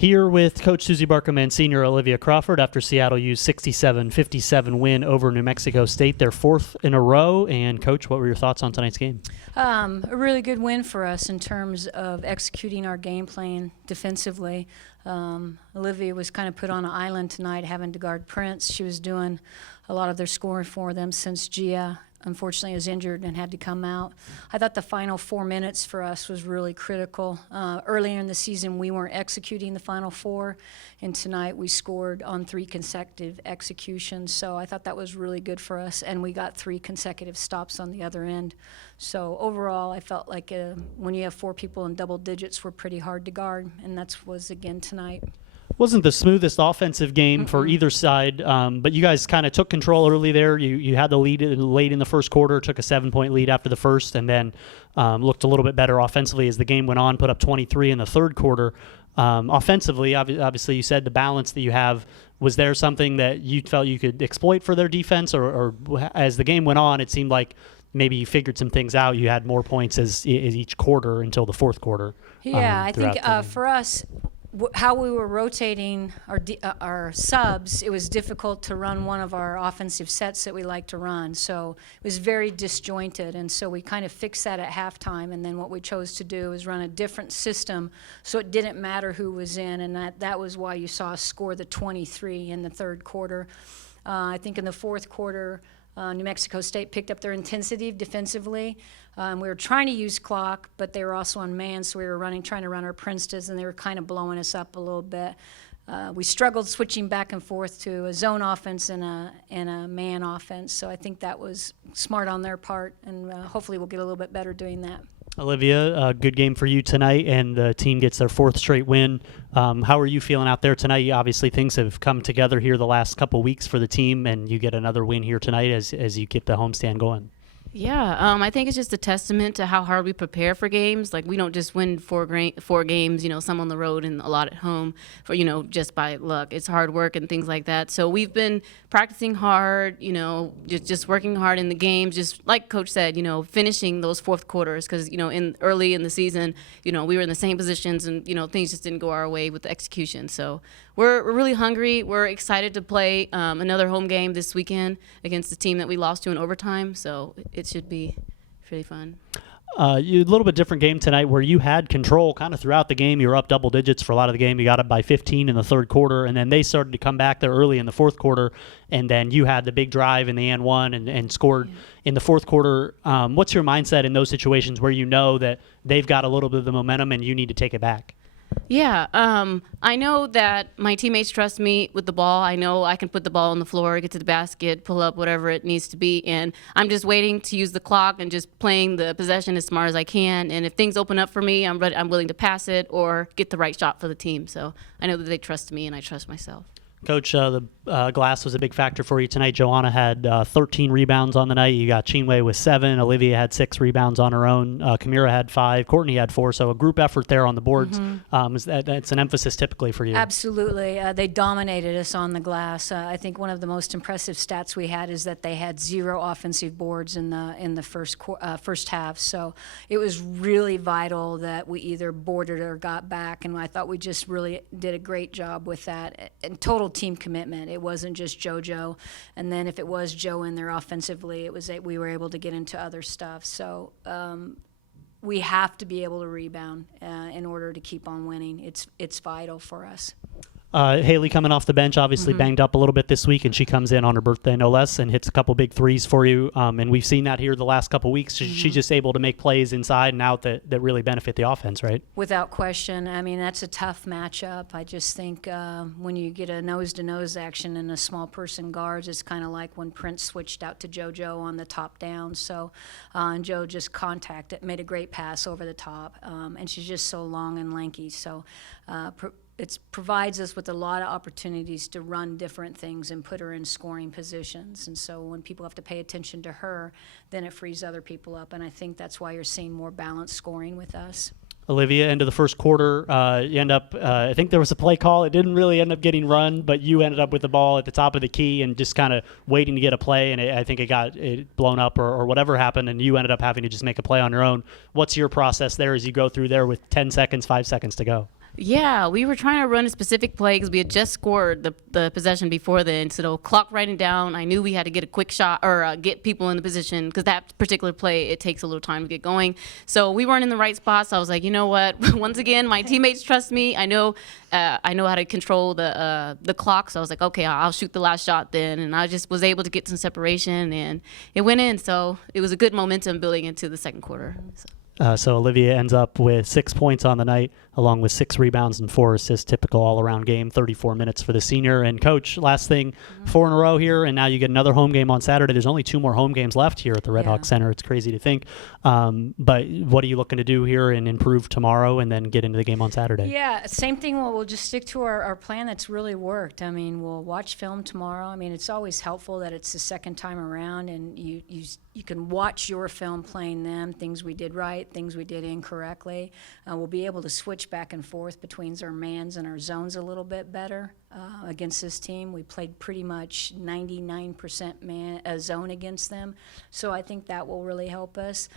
Here with Coach Suzy Barcomb and Senior Olivia Crawford after Seattle U's 67-57 win over New Mexico State, their fourth in a row. And Coach, what were your thoughts on tonight's game? A really good win for us in terms of executing our game plan defensively. Olivia was kind of put on an island tonight having to guard Prince. She was doing a lot of their scoring for them since Gia unfortunately is injured and had to come out. I thought the final 4 minutes for us was really critical. Earlier in the season, we weren't executing the final four, and tonight we scored on 3 consecutive executions. So I thought that was really good for us, and we got 3 consecutive stops on the other end. So overall, I felt like when you have 4 people in double digits, we're pretty hard to guard, and that was again tonight. Wasn't the smoothest offensive game for either side, but you guys kind of took control early there. You had the lead late in the first quarter, took a 7-point lead after the first, and then looked a little bit better offensively as the game went on, put up 23 in the third quarter. Offensively, obviously you said the balance that you have, was there something that you felt you could exploit for their defense, or as the game went on, it seemed like maybe you figured some things out, you had more points as each quarter until the fourth quarter? Yeah, I think for us, how we were rotating our subs, it was difficult to run one of our offensive sets that we like to run. So it was very disjointed, and so we kind of fixed that at halftime. And then what we chose to do is run a different system, so it didn't matter who was in, and that was why you saw us score the 23 in the third quarter. I think in the fourth quarter, New Mexico State picked up their intensity defensively. We were trying to use clock, but they were also on man, so we were trying to run our Princeton's, and they were kind of blowing us up a little bit. We struggled switching back and forth to a zone offense and a man offense, so I think that was smart on their part, and hopefully we'll get a little bit better doing that. Olivia, a good game for you tonight, and the team gets their 4th straight win. How are you feeling out there tonight? Obviously, things have come together here the last couple weeks for the team, and you get another win here tonight as you get the homestand going. Yeah, I think it's just a testament to how hard we prepare for games. Like, we don't just win four games, some on the road and a lot at home for, just by luck. It's hard work and things like that. So we've been practicing hard, just working hard in the games, just like Coach said, finishing those fourth quarters because, early in the season, we were in the same positions and, things just didn't go our way with the execution. So we're really hungry. We're excited to play another home game this weekend against the team that we lost to in overtime. So it should be really fun. A little bit different game tonight where you had control kind of throughout the game. You were up double digits for a lot of the game. You got up by 15 in the third quarter, and then they started to come back there early in the fourth quarter, and then you had the big drive in the and one and scored in the fourth quarter. What's your mindset in those situations where you know that they've got a little bit of the momentum and you need to take it back? Yeah, I know that my teammates trust me with the ball. I know I can put the ball on the floor, get to the basket, pull up whatever it needs to be, and I'm just waiting to use the clock and just playing the possession as smart as I can. And if things open up for me, I'm willing to pass it or get the right shot for the team. So I know that they trust me and I trust myself. Coach, the glass was a big factor for you tonight. Joanna had 13 rebounds on the night. You got Chinwe with 7. Olivia had 6 rebounds on her own. Kamira had 5. Courtney had 4. So a group effort there on the boards. That's an emphasis typically for you. Absolutely. They dominated us on the glass. I think one of the most impressive stats we had is that they had 0 offensive boards in the first half. So it was really vital that we either boarded or got back, and I thought we just really did a great job with that. And total team commitment. It wasn't just JoJo, and then if it was Joe in there offensively, we were able to get into other stuff. So we have to be able to rebound in order to keep on winning. It's vital for us. Haley coming off the bench, obviously banged up a little bit this week, and she comes in on her birthday, no less, and hits a couple big threes for you. And we've seen that here the last couple weeks. She's just able to make plays inside and out that really benefit the offense, right? Without question. I mean, that's a tough matchup. I just think when you get a nose-to-nose action in a small person guards, it's kind of like when Prince switched out to JoJo on the top down. So, and Joe just made a great pass over the top, and she's just so long and lanky. So, it provides us with a lot of opportunities to run different things and put her in scoring positions. And so when people have to pay attention to her, then it frees other people up. And I think that's why you're seeing more balanced scoring with us. Olivia, end of the first quarter, you end up, I think there was a play call. It didn't really end up getting run, but you ended up with the ball at the top of the key and just kind of waiting to get a play, and I think it got blown up or whatever happened, and you ended up having to just make a play on your own. What's your process there as you go through there with 10 seconds, 5 seconds to go? Yeah, we were trying to run a specific play because we had just scored the possession before then. So clock writing down, I knew we had to get a quick shot or get people in the position because that particular play, it takes a little time to get going. So we weren't in the right spot. So I was like, you know what? Once again, my teammates trust me. I know how to control the clock. So I was like, okay, I'll shoot the last shot then. And I just was able to get some separation, and it went in. So it was a good momentum building into the second quarter. So Olivia ends up with 6 points on the night, along with 6 rebounds and 4 assists. Typical all-around game, 34 minutes for the senior. And Coach, last thing, 4 in a row here, and now you get another home game on Saturday. There's only 2 more home games left here at the Redhawks Center. It's crazy to think. But what are you looking to do here and improve tomorrow and then get into the game on Saturday? Yeah, same thing. We'll just stick to our plan that's really worked. I mean, we'll watch film tomorrow. I mean, it's always helpful that it's the second time around, and you can watch your film playing them, things we did right, things we did incorrectly. We'll be able to switch back and forth between our mans and our zones a little bit better against this team. We played pretty much 99% zone against them, so I think that will really help us.